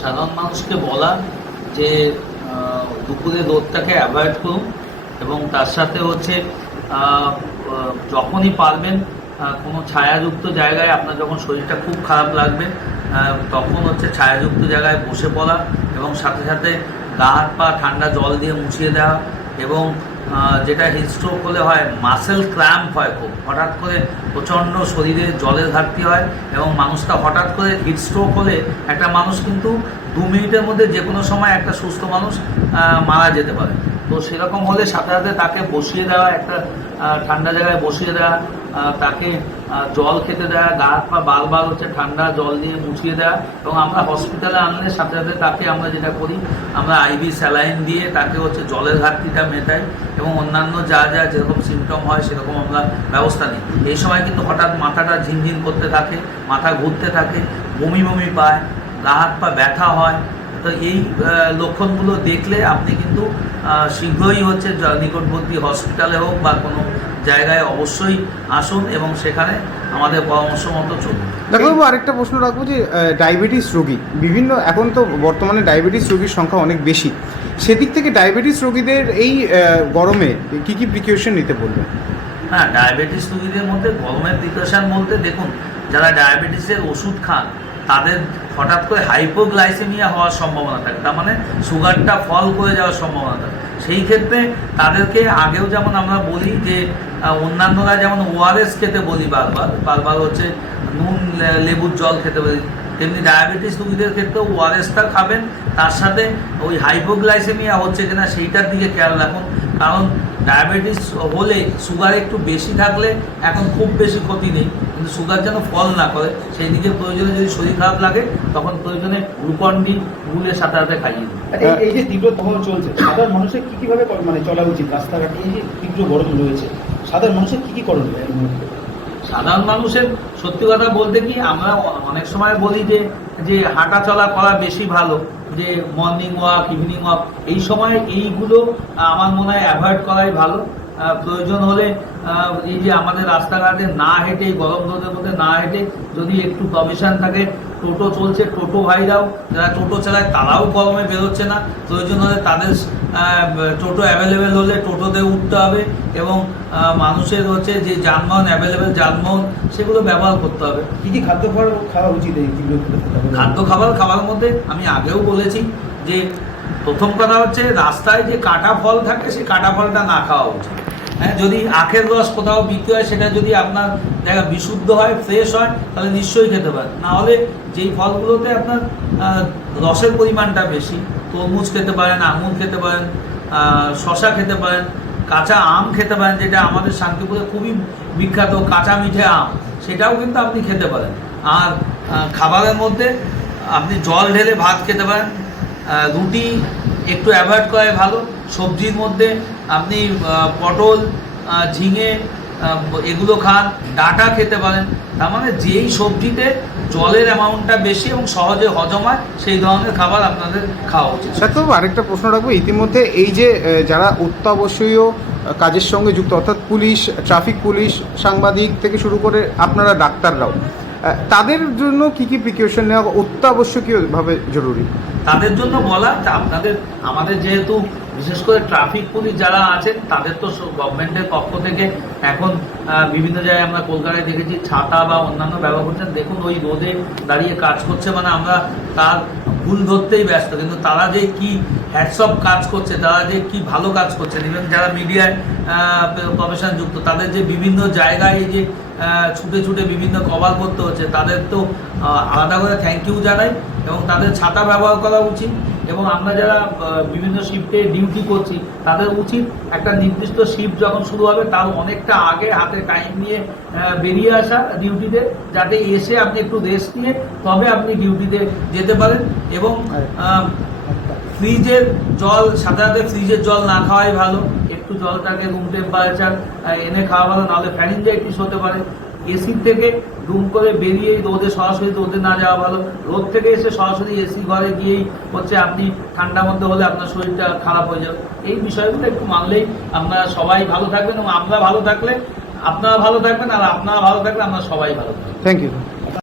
সাধারণ মানুষকে বলা যে দুপুরে রোদটাকে অ্যাভয়েড করুন এবং তার সাথে হচ্ছে যখনই পারবেন কোনো ছায়াযুক্ত জায়গায় আপনার যখন শরীরটা খুব খারাপ লাগবে তখন হচ্ছে ছায়াযুক্ত জায়গায় বসে পড়া এবং সাথে সাথে গা হাত পা ঠান্ডা জল দিয়ে মুছিয়ে দেওয়া এবং যেটা হিটস্ট্রোক হলে হয় মাসেল ক্র্যাম্প হয় খুব। হঠাৎ করে প্রচণ্ড শরীরে জলের ঘাটতি হয় এবং মানুষটা হঠাৎ করে হিটস্ট্রোক হলে একটা মানুষ কিন্তু দু মিনিটের মধ্যে যে কোনো সময় একটা সুস্থ মানুষ মারা যেতে পারে। তো সেরকম হলে সাথে সাথে তাকে বসিয়ে দেওয়া, একটা ঠান্ডা জায়গায় বসিয়ে দেওয়া তাকে জল খেতে দেওয়া, গা হাত পা বারবার হচ্ছে ঠান্ডা, জল দিয়ে মুছিয়ে দেওয়া এবং আমরা হসপিটালে আনলে সাথে সাথে তাকে আমরা যেটা করি, আমরা আইভি স্যালাইন দিয়ে তাকে হচ্ছে জলের ঘাটতিটা মেটাই এবং অন্যান্য যা যা যেরকম সিমটম হয় সেরকম আমরা ব্যবস্থা নিই। এই সময় কিন্তু হঠাৎ মাথাটা ঝিনঝিন করতে থাকে, মাথা ঘুরতে থাকে, বমি বমি পায়, গা হাত পা ব্যথা হয় তো এই লক্ষণগুলো দেখলে আপনি কিন্তু শীঘ্রই হচ্ছে নিকটবর্তী হসপিটালে হোক বা কোনো জায়গায় অবশ্যই আসুন এবং সেখানে আমাদের পরামর্শ মতো চলুন। ডাক্তারবাবু আরেকটা প্রশ্ন রাখব যে ডায়াবেটিস রোগী বিভিন্ন এখন তো বর্তমানে ডায়াবেটিস রোগীর সংখ্যা অনেক বেশি সেদিক থেকে ডায়াবেটিস রোগীদের এই গরমে কি কি প্রিকশন নিতে বলবেন? হ্যাঁ ডায়াবেটিস রোগীদের মধ্যে গরমের প্রিকশন বলতে দেখুন যারা ডায়াবেটিসের ওষুধ খান তাদের হঠাৎ করে হাইপোগ্লাইসেমিয়া হওয়ার সম্ভাবনা থাকে। তার মানে সুগারটা ফল করে যাওয়ার সম্ভাবনা থাকে। সেই ক্ষেত্রে তাদেরকে আগেও যেমন আমরা বলি যে অন্যান্যরা যেমন ওআরএস খেতে বলি বারবার বারবার হচ্ছে নুন লেবুর জল খেতে বলি, তেমনি ডায়াবেটিস রোগীদের ক্ষেত্রেও ওআরএসটা খাবেন। তার সাথে ওই হাইপোগ্লাইসেমিয়া হচ্ছে কিনা সেইটার দিকে খেয়াল রাখুন। কারণ ডায়াবেটিস হলে সুগার একটু বেশি থাকলে এখন খুব বেশি ক্ষতি নেই। কিন্তু সুগার যেন ফল না করে সেই দিকে প্রয়োজনে যদি শরীর খারাপ লাগে তখন প্রয়োজনে গ্লুকন ডি গুলের সাথে সাথে খাইয়ে দিন। আর এই- যে তীব্র প্রভাব চলছে সাধারণ মানুষের কি কীভাবে মানে চলা উচিত রাস্তাঘাটে? এই যে তীব্র গরম রয়েছে সাধারণ মানুষের কি কি করণীয় সাধারণ মানুষের সত্যি কথা বলতে কি আমরা অনেক সময় বলি যে যে হাঁটা চলা করা বেশি ভালো যে মর্নিং ওয়াক ইভিনিং ওয়াক এই সময় এইগুলো আমার মনে হয় অ্যাভয়েড করাই ভালো। প্রয়োজন হলে এই যে আমাদের রাস্তাঘাটে না হেঁটে গরম রোদের মধ্যে না হেঁটে যদি একটু কমিশন থাকে টোটো চলছে টোটো ভাইরাও যারা টোটো চালায় তারাও গরমে বেরোচ্ছে না। প্রয়োজন হলে তাদের টোটো অ্যাভেলেবেল হলে টোটোতে উঠতে হবে এবং মানুষের হচ্ছে যে যানবাহন অ্যাভেলেবেল যানবাহন সেগুলো ব্যবহার করতে হবে। কী কী খাদ্য খাবার খাওয়া উচিত খাদ্য খাবার খাবার মধ্যে আমি আগেও বলেছি যে প্রথম কথা হচ্ছে রাস্তায় যে কাটা ফল থাকে সেই কাটা ফলটা না খাওয়া উচিত। হ্যাঁ যদি আখের রস কোথাও বিক্রি হয়, সেটা যদি আপনার জায়গা বিশুদ্ধ হয় ফ্রেশ হয়, তাহলে নিশ্চয়ই খেতে পারেন। না হলে যেই ফলগুলোতে আপনার রসের পরিমাণটা বেশি, তরমুজ খেতে পারেন, আঙুর খেতে পারেন শশা খেতে পারেন, কাঁচা আম খেতে পারেন, যেটা আমাদের শান্তিপুরে খুবই বিখ্যাত কাঁচা মিঠে আম, সেটাও কিন্তু আপনি খেতে পারেন। আর খাবারের মধ্যে আপনি জল ঢেলে ভাত খেতে পারেন রুটি একটু অ্যাভয়েড করাই ভালো। সবজির মধ্যে আপনি পটল ঝিঙে এগুলো খান, ডাটা খেতে পারেন। তার মানে যেই সবজিতে জলের অ্যামাউন্টটা বেশি এবং সহজে হজম হয়, সেই ধরনের খাবার আপনাদের খাওয়া উচিত। ডাক্তারবাবু আরেকটা প্রশ্ন রাখব, ইতিমধ্যে এই যে যারা অত্যাবশ্যকীয় কাজের সঙ্গে যুক্ত, অর্থাৎ পুলিশ, ট্রাফিক পুলিশ, সাংবাদিক থেকে শুরু করে আপনারা ডাক্তাররাও তাদের জন্য কি কি প্রিকশন নেওয়া অত্যাবশ্যকীয়ভাবে জরুরি? তাদের জন্য বলা যে আপনাদের, আমাদের যেহেতু বিশেষ করে ট্রাফিক পুলিশ যারা আছেন, তাদের তো গভর্নমেন্টের পক্ষ থেকে এখন বিভিন্ন জায়গায় আমরা কলকাতায় দেখেছি, ছাতা বা অন্যান্য ব্যবহার করছেন। দেখুন, ওই রোদে দাঁড়িয়ে কাজ করছে মানে আমরা তার ভুল ধরতেই ব্যস্ত, কিন্তু তারা যে কি হ্যাটসঅপ কাজ করছে, তারা যে কি ভালো কাজ করছে ইভেন যারা মিডিয়ায় প্রফেশন যুক্ত, তাদের যে বিভিন্ন জায়গায় যে ছুটে ছুটে বিভিন্ন কভার করতে হচ্ছে, তাদের তো আলাদা করে থ্যাংক ইউ জানাই এবং তাদের ছাতা ব্যবহার করা উচিত। এবং আমরা যারা বিভিন্ন শিফটে ডিউটি করছি, তাদের উচিত একটা নির্দিষ্ট শিফট যখন শুরু হবে, তার অনেকটা আগে হাতে টাইম নিয়ে বেরিয়ে আসা ডিউটিতে যাতে এসে আপনি একটু রেস্ট নিয়ে তবে আপনি ডিউটিতে যেতে পারেন এবং ফ্রিজের জল সাথে সাথে ফ্রিজের জল না খাওয়াই ভালো। একটু জলটাকে রুম টেম্পারেচার এনে খাওয়া ভালো, নাহলে ফ্যানিনজাইটিস হতে পারে। এসি থেকে ডুম করে বেরিয়ে রোদে সরাসরি রোদে না যাওয়া ভালো। রোদ থেকে এসে সরাসরি এসি ঘরে গিয়েই হচ্ছে আপনি ঠান্ডা মধ্যে হলে আপনার শরীরটা খারাপ হয়ে যাবে। এই বিষয়গুলো একটু মানলেই আপনারা সবাই ভালো থাকবেন এবং আমরা ভালো থাকলে আপনারা ভালো থাকবেন আর আপনারা ভালো থাকলে আমরা সবাই ভালো থাকবেন। Thank you